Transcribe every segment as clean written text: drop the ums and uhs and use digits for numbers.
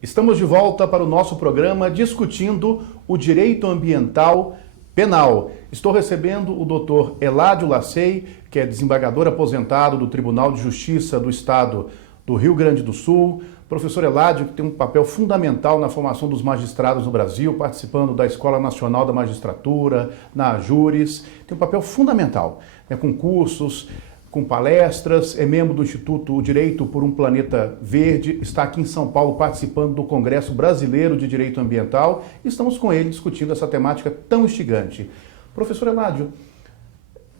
Estamos de volta para o nosso programa discutindo o direito ambiental penal. Estou recebendo o Dr. Eládio Lacey, que é desembargador aposentado do Tribunal de Justiça do Estado do Rio Grande do Sul. Professor Eládio, que tem um papel fundamental na formação dos magistrados no Brasil, participando da Escola Nacional da Magistratura, na AJURES, tem um papel fundamental, com cursos, com palestras, é membro do Instituto Direito por um Planeta Verde, está aqui em São Paulo participando do Congresso Brasileiro de Direito Ambiental e estamos com ele discutindo essa temática tão instigante. Professor Eládio,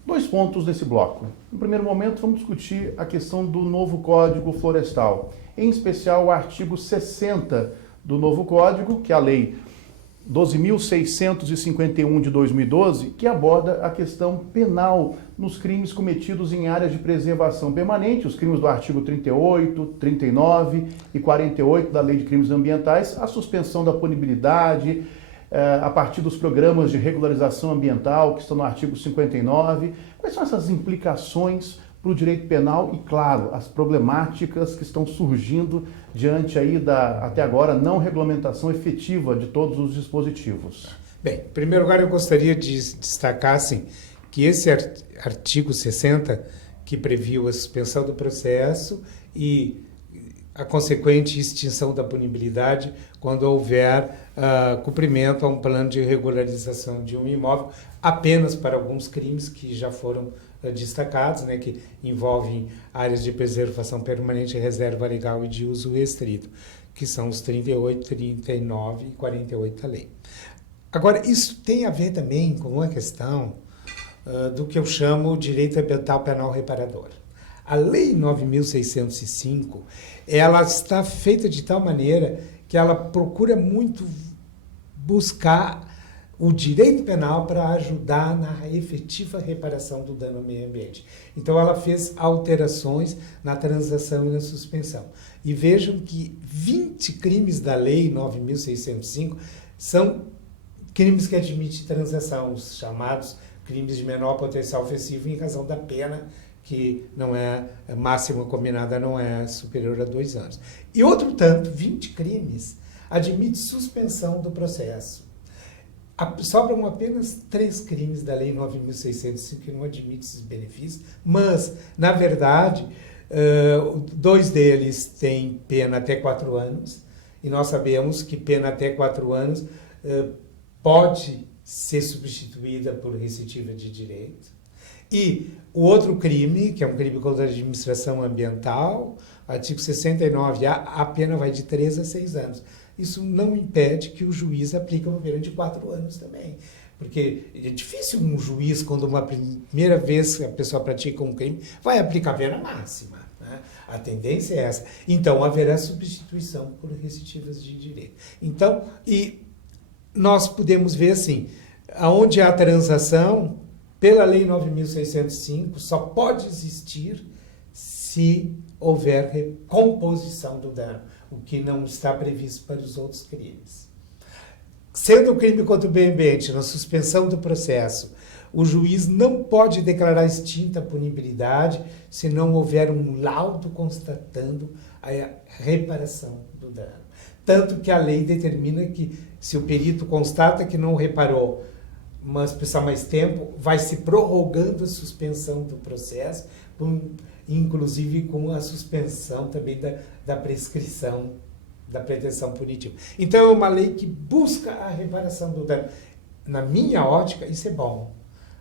2 pontos nesse bloco. No primeiro momento, vamos discutir a questão do novo Código Florestal, em especial o artigo 60 do novo Código, que é a Lei 12.651 de 2012, que aborda a questão penal nos crimes cometidos em áreas de preservação permanente, os crimes do artigo 38, 39 e 48 da Lei de Crimes Ambientais, a suspensão da punibilidade, a partir dos programas de regularização ambiental, que estão no artigo 59. Quais são essas implicações para o direito penal e, claro, as problemáticas que estão surgindo diante aí da, até agora, não regulamentação efetiva de todos os dispositivos? Bem, em primeiro lugar, eu gostaria de destacar assim, que esse artigo 60, que previu a suspensão do processo e a consequente extinção da punibilidade quando houver cumprimento a um plano de regularização de um imóvel, apenas para alguns crimes que já foram destacados, né, que envolvem áreas de preservação permanente, reserva legal e de uso restrito, que são os 38, 39 e 48 da lei. Agora, isso tem a ver também com uma questão do que eu chamo de direito ambiental penal reparador. A Lei 9.605, ela está feita de tal maneira que ela procura muito buscar o direito penal para ajudar na efetiva reparação do dano ao meio ambiente. Então, ela fez alterações na transação e na suspensão. E vejam que 20 crimes da Lei 9.605 são crimes que admitem transação, os chamados crimes de menor potencial ofensivo em razão da pena, que não é máxima combinada, não é superior a 2 anos. E outro tanto, 20 crimes, admite suspensão do processo. Sobram apenas 3 crimes da Lei 9.605 que não admitem esses benefícios, mas, na verdade, 2 deles têm pena até 4 anos, e nós sabemos que pena até 4 anos pode ser substituída por recidiva de direito. E o outro crime, que é um crime contra a administração ambiental, artigo 69A, a pena vai de 3 a 6 anos. Isso não impede que o juiz aplique uma pena de 4 anos também. Porque é difícil um juiz, quando uma primeira vez que a pessoa pratica um crime, vai aplicar a pena máxima, né? A tendência é essa. Então, haverá substituição por recidivas de direito. Então, e nós podemos ver assim, aonde há transação, pela Lei 9.605, só pode existir se houver recomposição do dano, o que não está previsto para os outros crimes. Sendo um crime contra o meio ambiente, na suspensão do processo, o juiz não pode declarar extinta a punibilidade se não houver um laudo constatando a reparação do dano. Tanto que a lei determina que, se o perito constata que não reparou, mas precisar mais tempo, vai se prorrogando a suspensão do processo, inclusive com a suspensão também da prescrição da pretensão punitiva. Então, é uma lei que busca a reparação do dano. Na minha ótica, isso é bom.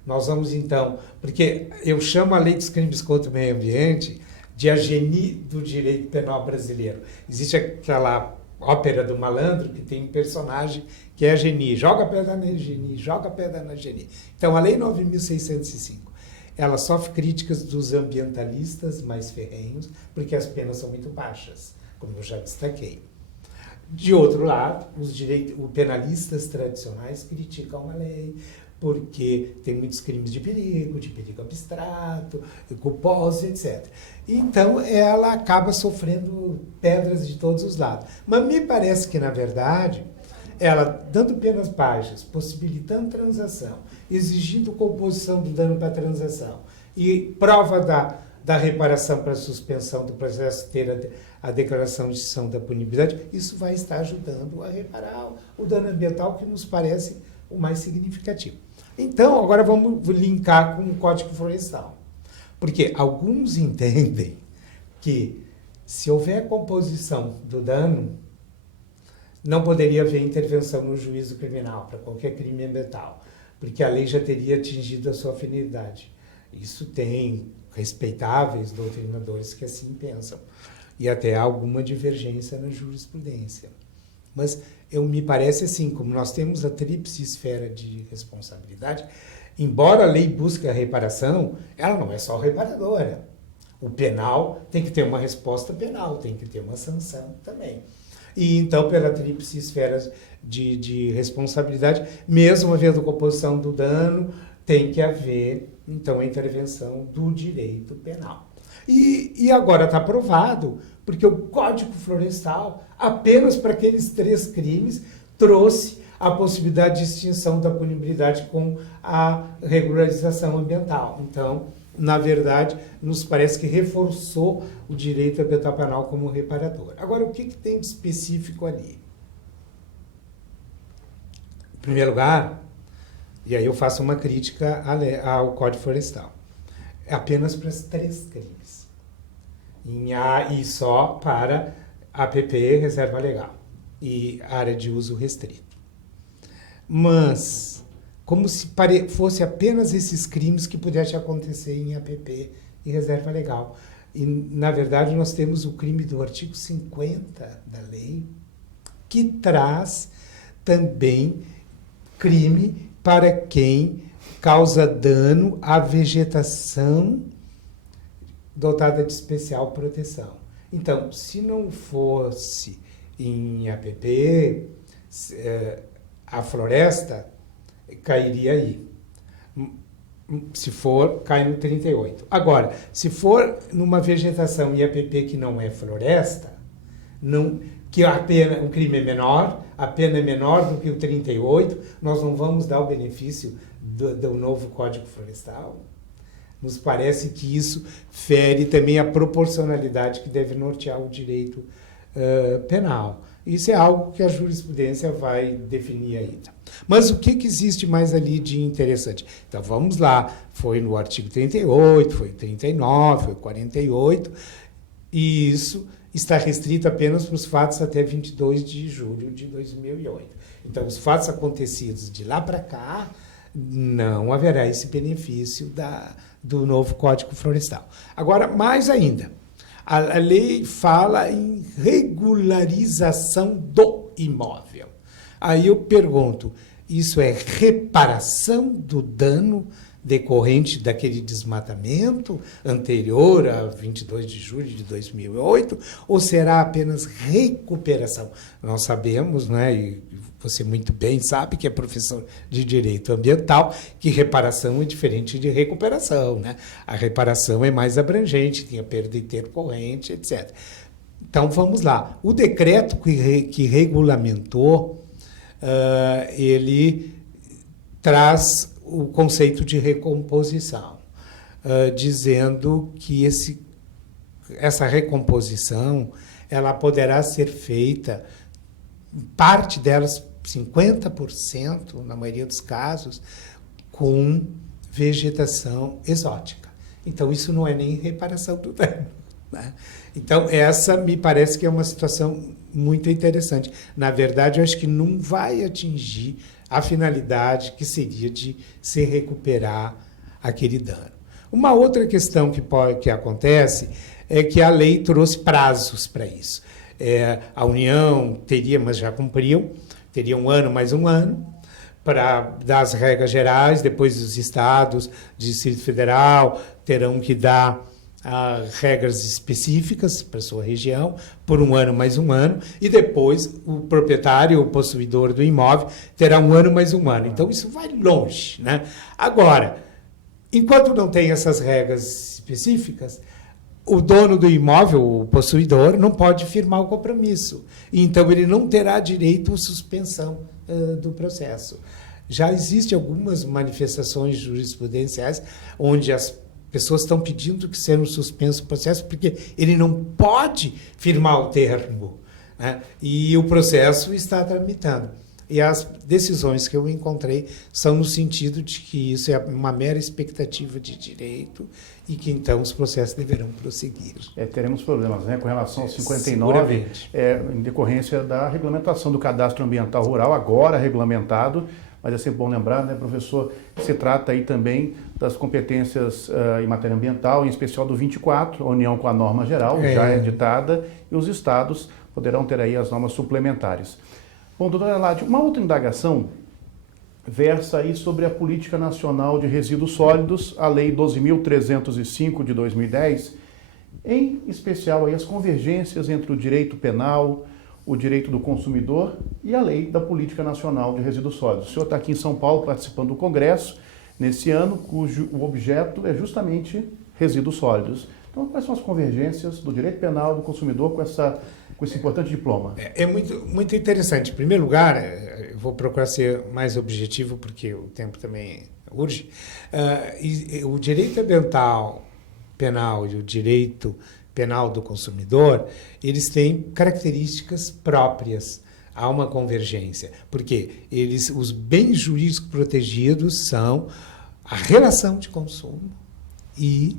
Nós vamos, então, porque eu chamo a Lei dos Crimes contra o Meio Ambiente de a geni do direito penal brasileiro. Existe aquela ópera do malandro que tem um personagem que é a Geni, joga a pedra na Geni, joga a pedra na Geni. Então, a Lei 9.605, ela sofre críticas dos ambientalistas mais ferrenhos, porque as penas são muito baixas, como eu já destaquei. De outro lado, os penalistas tradicionais criticam a lei, porque tem muitos crimes de perigo abstrato, culposos, etc. Então, ela acaba sofrendo pedras de todos os lados. Mas me parece que, na verdade, ela, dando penas baixas, possibilitando transação, exigindo composição do dano para a transação e prova da reparação para a suspensão do processo ter a declaração de extinção da punibilidade, isso vai estar ajudando a reparar o dano ambiental, que nos parece o mais significativo. Então, agora vamos linkar com o Código Florestal. Porque alguns entendem que, se houver composição do dano, não poderia haver intervenção no juízo criminal para qualquer crime ambiental, porque a lei já teria atingido a sua finalidade. Isso tem respeitáveis doutrinadores que assim pensam, e até há alguma divergência na jurisprudência. Mas me parece assim, como nós temos a tríplice esfera de responsabilidade, embora a lei busque a reparação, ela não é só reparadora. O penal tem que ter uma resposta penal, tem que ter uma sanção também. E então, pela tríplice esfera de responsabilidade, mesmo havendo composição do dano, tem que haver, então, a intervenção do direito penal. E agora está provado, porque o Código Florestal, apenas para aqueles 3 crimes, trouxe a possibilidade de extinção da punibilidade com a regularização ambiental. Então, na verdade, nos parece que reforçou o direito ambiental penal como reparador. Agora, o que tem de específico ali? Em primeiro lugar, e aí eu faço uma crítica ao Código Florestal, é apenas para os 3 crimes. E só para APP, reserva legal, e área de uso restrito. Mas, como se fosse apenas esses crimes que pudessem acontecer em APP e reserva legal. E, na verdade, nós temos o crime do artigo 50 da lei, que traz também crime para quem causa dano à vegetação dotada de especial proteção. Então, se não fosse em APP, a floresta cairia aí. Se for, cai no 38. Agora, se for numa vegetação em APP que não é floresta, que o crime é menor, a pena é menor do que o 38, nós não vamos dar o benefício do novo Código Florestal. Nos parece que isso fere também a proporcionalidade que deve nortear o direito penal. Isso é algo que a jurisprudência vai definir ainda. Mas o que existe mais ali de interessante? Então, vamos lá. Foi no artigo 38, foi 39, foi 48, e isso está restrito apenas para os fatos até 22 de julho de 2008. Então, os fatos acontecidos de lá para cá, não haverá esse benefício do novo Código Florestal. Agora, mais ainda, a lei fala em regularização do imóvel. Aí eu pergunto, isso é reparação do dano decorrente daquele desmatamento anterior a 22 de julho de 2008, ou será apenas recuperação? Nós sabemos, né, e você muito bem sabe que é professor de direito ambiental, que reparação é diferente de recuperação, né? A reparação é mais abrangente, tem a perda intercorrente, etc. Então, vamos lá. O decreto que regulamentou, ele traz o conceito de recomposição, dizendo que essa recomposição ela poderá ser feita, parte delas, 50%, na maioria dos casos, com vegetação exótica. Então, isso não é nem reparação do dano, né? Então, essa me parece que é uma situação muito interessante. Na verdade, eu acho que não vai atingir a finalidade que seria de se recuperar aquele dano. Uma outra questão que acontece é que a lei trouxe prazos para isso. A União teria, mas já cumpriu, teria 1 ano mais 1 ano para dar as regras gerais, depois os estados, Distrito Federal terão que dar regras específicas para a sua região, por 1 ano mais 1 ano, e depois o proprietário, o possuidor do imóvel, terá 1 ano mais 1 ano. Então, isso vai longe, né? Agora, enquanto não tem essas regras específicas, o dono do imóvel, o possuidor, não pode firmar o compromisso. Então, ele não terá direito à suspensão do processo. Já existem algumas manifestações jurisprudenciais onde as pessoas estão pedindo que seja suspenso o processo porque ele não pode firmar o termo, né? E o processo está tramitando. E as decisões que eu encontrei são no sentido de que isso é uma mera expectativa de direito e que, então, os processos deverão prosseguir. Teremos problemas, né, com relação ao 59, em decorrência da regulamentação do cadastro ambiental rural, agora regulamentado, mas é sempre bom lembrar, né, professor, que se trata aí também das competências em matéria ambiental, em especial do 24, a união com a norma geral, já é editada, e os estados poderão ter aí as normas suplementares. Bom, doutor Eladio, uma outra indagação versa aí sobre a Política Nacional de Resíduos Sólidos, a Lei 12.305 de 2010, em especial aí as convergências entre o direito penal, o direito do consumidor e a Lei da Política Nacional de Resíduos Sólidos. O senhor está aqui em São Paulo participando do Congresso, nesse ano, cujo o objeto é justamente resíduos sólidos. Então, quais são as convergências do direito penal do consumidor com esse importante diploma? É muito interessante. Em primeiro lugar, eu vou procurar ser mais objetivo, porque o tempo também urge. O direito ambiental penal e o direito penal do consumidor, eles têm características próprias. Há uma convergência. Porque os bens jurídicos protegidos são a relação de consumo e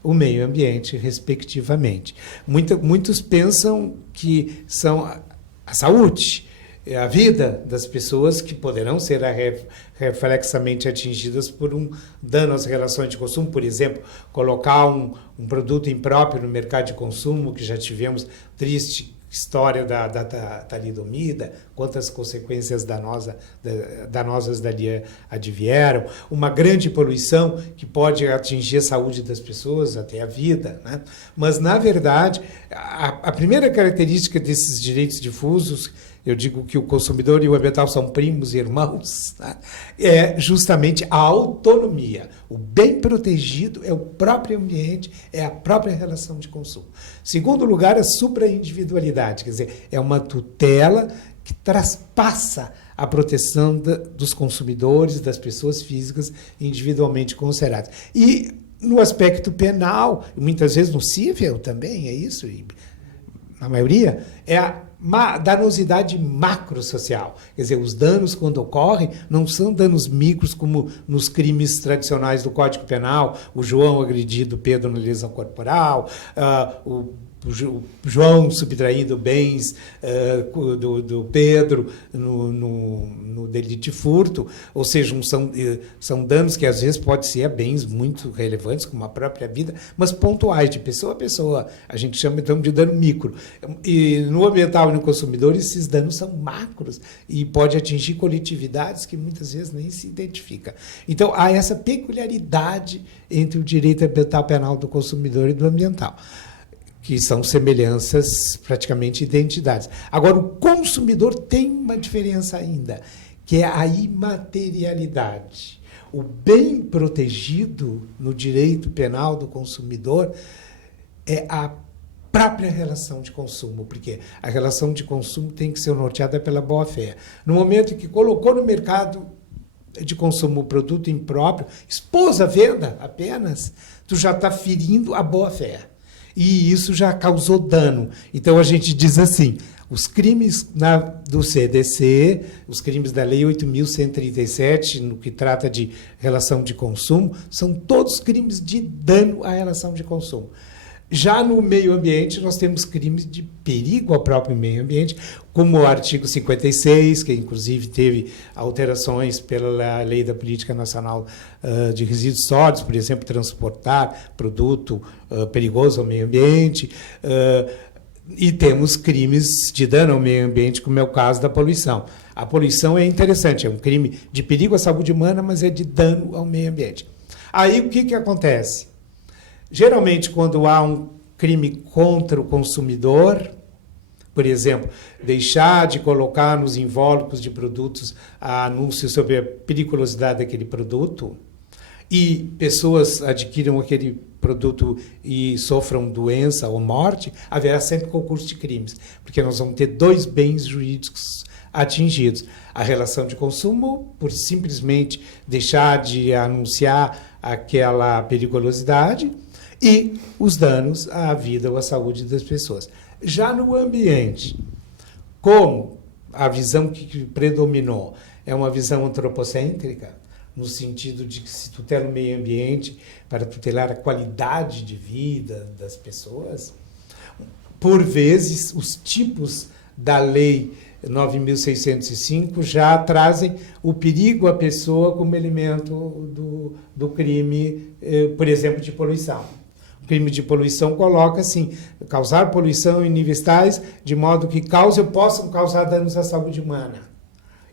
o meio ambiente, respectivamente. Muitos pensam que são a saúde, a vida das pessoas que poderão ser reflexamente atingidas por um dano às relações de consumo. Por exemplo, colocar um produto impróprio no mercado de consumo, que já tivemos triste história da talidomida, quantas consequências danosas dali advieram, uma grande poluição que pode atingir a saúde das pessoas, até a vida, né? Mas, na verdade, a primeira característica desses direitos difusos, eu digo que o consumidor e o ambiental são primos e irmãos, né? É justamente a autonomia. O bem protegido é o próprio ambiente, é a própria relação de consumo. Segundo lugar, a supraindividualidade, quer dizer, é uma tutela que traspassa a proteção dos consumidores, das pessoas físicas individualmente consideradas. E no aspecto penal, muitas vezes no civil também, é isso, e na maioria, é a danosidade macrosocial. Quer dizer, os danos, quando ocorrem, não são danos micros, como nos crimes tradicionais do Código Penal, o João agredindo o Pedro na lesão corporal, o João subtraindo bens do Pedro no delito de furto, ou seja, são danos que às vezes podem ser a bens muito relevantes, como a própria vida, mas pontuais, de pessoa a pessoa. A gente chama então de dano micro. E no ambiental e no consumidor, esses danos são macros e pode atingir coletividades que muitas vezes nem se identificam. Então, há essa peculiaridade entre o direito ambiental penal do consumidor e do ambiental, que são semelhanças, praticamente identidades. Agora, o consumidor tem uma diferença ainda, que é a imaterialidade. O bem protegido no direito penal do consumidor é a própria relação de consumo, porque a relação de consumo tem que ser norteada pela boa-fé. No momento em que colocou no mercado de consumo o produto impróprio, expôs à venda apenas, tu já está ferindo a boa-fé. E isso já causou dano. Então, a gente diz assim, os crimes do CDC, os crimes da Lei 8.137, no que trata de relação de consumo, são todos crimes de dano à relação de consumo. Já no meio ambiente, nós temos crimes de perigo ao próprio meio ambiente, como o artigo 56, que inclusive teve alterações pela Lei da Política Nacional de Resíduos Sólidos, por exemplo, transportar produto perigoso ao meio ambiente, e temos crimes de dano ao meio ambiente, como é o caso da poluição. A poluição é interessante, é um crime de perigo à saúde humana, mas é de dano ao meio ambiente. Aí o que acontece? Geralmente, quando há um crime contra o consumidor, por exemplo, deixar de colocar nos invólucros de produtos anúncios sobre a periculosidade daquele produto, e pessoas adquiram aquele produto e sofram doença ou morte, haverá sempre concurso de crimes, porque nós vamos ter dois bens jurídicos atingidos. A relação de consumo, por simplesmente deixar de anunciar aquela periculosidade e os danos à vida ou à saúde das pessoas. Já no ambiente, como a visão que predominou é uma visão antropocêntrica, no sentido de que se tutela o meio ambiente para tutelar a qualidade de vida das pessoas, por vezes os tipos da lei 9.605 já trazem o perigo à pessoa como elemento do crime, por exemplo, de poluição. O crime de poluição coloca assim, causar poluição em níveis tais de modo que possam causar danos à saúde humana.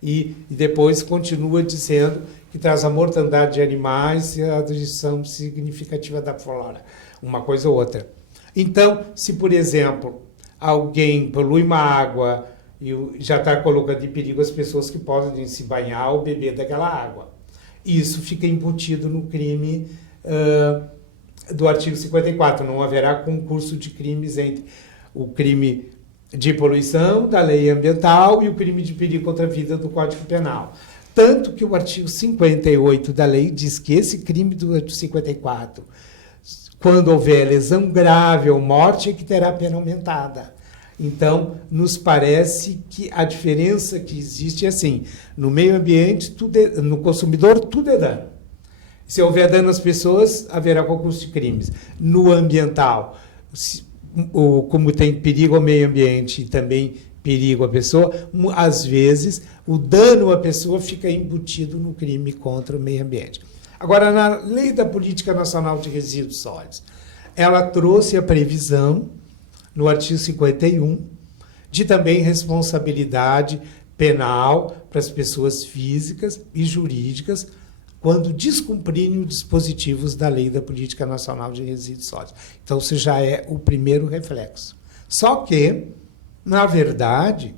E depois continua dizendo que traz a mortandade de animais e a destruição significativa da flora, uma coisa ou outra. Então, se, por exemplo, alguém polui uma água e já está colocando em perigo as pessoas que podem se banhar ou beber daquela água, isso fica embutido no crime do artigo 54. Não haverá concurso de crimes entre o crime de poluição da lei ambiental e o crime de perigo contra a vida do Código Penal. Tanto que o artigo 58 da lei diz que esse crime do artigo 54, quando houver lesão grave ou morte, é que terá pena aumentada. Então, nos parece que a diferença que existe é assim, no meio ambiente, no consumidor, tudo é dano. Se houver dano às pessoas, haverá concurso de crimes. No ambiental, como tem perigo ao meio ambiente e também perigo à pessoa, às vezes o dano à pessoa fica embutido no crime contra o meio ambiente. Agora, na Lei da Política Nacional de Resíduos Sólidos, ela trouxe a previsão, no artigo 51, de também responsabilidade penal para as pessoas físicas e jurídicas quando descumprirem os dispositivos da Lei da Política Nacional de Resíduos Sólidos. Então, isso já é o primeiro reflexo. Só que, na verdade,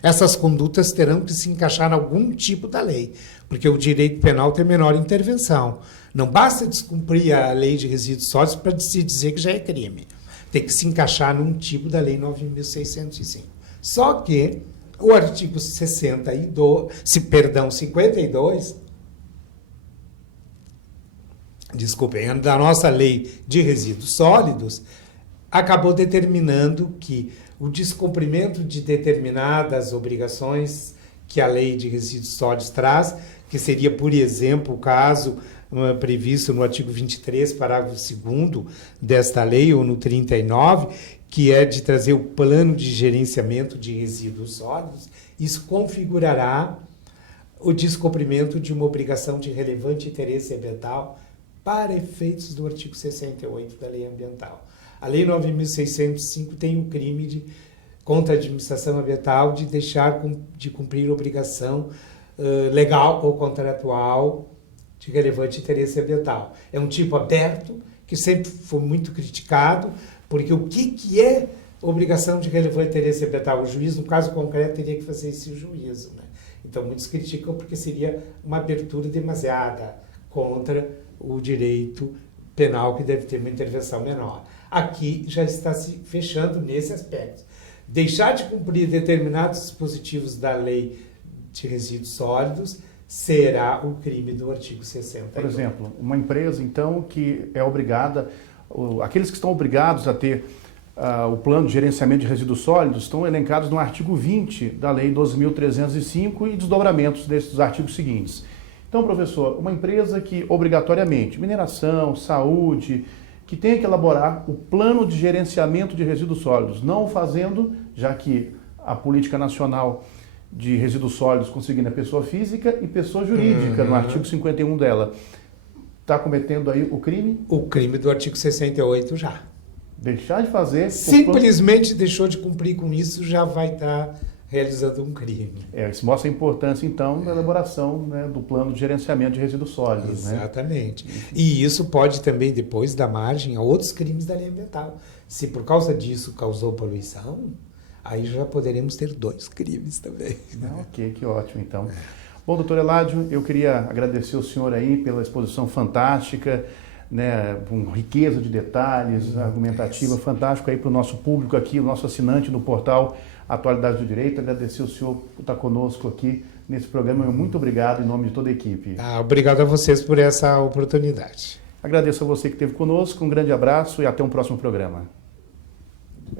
essas condutas terão que se encaixar em algum tipo da lei, porque o direito penal tem menor intervenção. Não basta descumprir a Lei de Resíduos Sólidos para se dizer que já é crime. Tem que se encaixar num tipo da Lei 9.605. Só que o artigo 52, da nossa Lei de Resíduos Sólidos, acabou determinando que o descumprimento de determinadas obrigações que a Lei de Resíduos Sólidos traz, que seria, por exemplo, o caso previsto no artigo 23, parágrafo 2º desta lei, ou no 39, que é de trazer o plano de gerenciamento de resíduos sólidos, isso configurará o descumprimento de uma obrigação de relevante interesse ambiental para efeitos do artigo 68 da Lei Ambiental. A Lei 9.605 tem o crime contra a administração ambiental de deixar de cumprir obrigação legal ou contratual de relevante interesse ambiental. É um tipo aberto, que sempre foi muito criticado, porque o que é obrigação de relevante interesse ambiental? O juiz, no caso concreto, teria que fazer esse juízo, né? Então, muitos criticam porque seria uma abertura demasiada contra o direito penal, que deve ter uma intervenção menor. Aqui já está se fechando nesse aspecto. Deixar de cumprir determinados dispositivos da Lei de Resíduos Sólidos será o crime do artigo 60. Por exemplo, uma empresa, então, que é obrigada, aqueles que estão obrigados a ter o plano de gerenciamento de resíduos sólidos estão elencados no artigo 20 da Lei 12.305 e desdobramentos desses artigos seguintes. Então, professor, uma empresa que obrigatoriamente, mineração, saúde, que tenha que elaborar o plano de gerenciamento de resíduos sólidos, não o fazendo, já que a política nacional de resíduos sólidos consigna pessoa física e pessoa jurídica, no artigo 51 dela, está cometendo aí o crime? O crime do artigo 68 já. Deixar de fazer... Simplesmente deixou de cumprir com isso, já vai estar realizando um crime. Isso mostra a importância, então, da elaboração, né, do plano de gerenciamento de resíduos sólidos. Exatamente. Né? E isso pode também depois dar margem a outros crimes da lei ambiental. Se por causa disso causou poluição, aí já poderemos ter 2 crimes também. Ok, que ótimo, então. Bom, doutor Eládio, eu queria agradecer o senhor aí pela exposição fantástica, né, com riqueza de detalhes, argumentativa, fantástico aí para o nosso público aqui, o nosso assinante do portal Atualidade do Direito. Agradecer o senhor por estar conosco aqui nesse programa. Muito obrigado em nome de toda a equipe. Obrigado a vocês por essa oportunidade. Agradeço a você que esteve conosco, um grande abraço e até um próximo programa.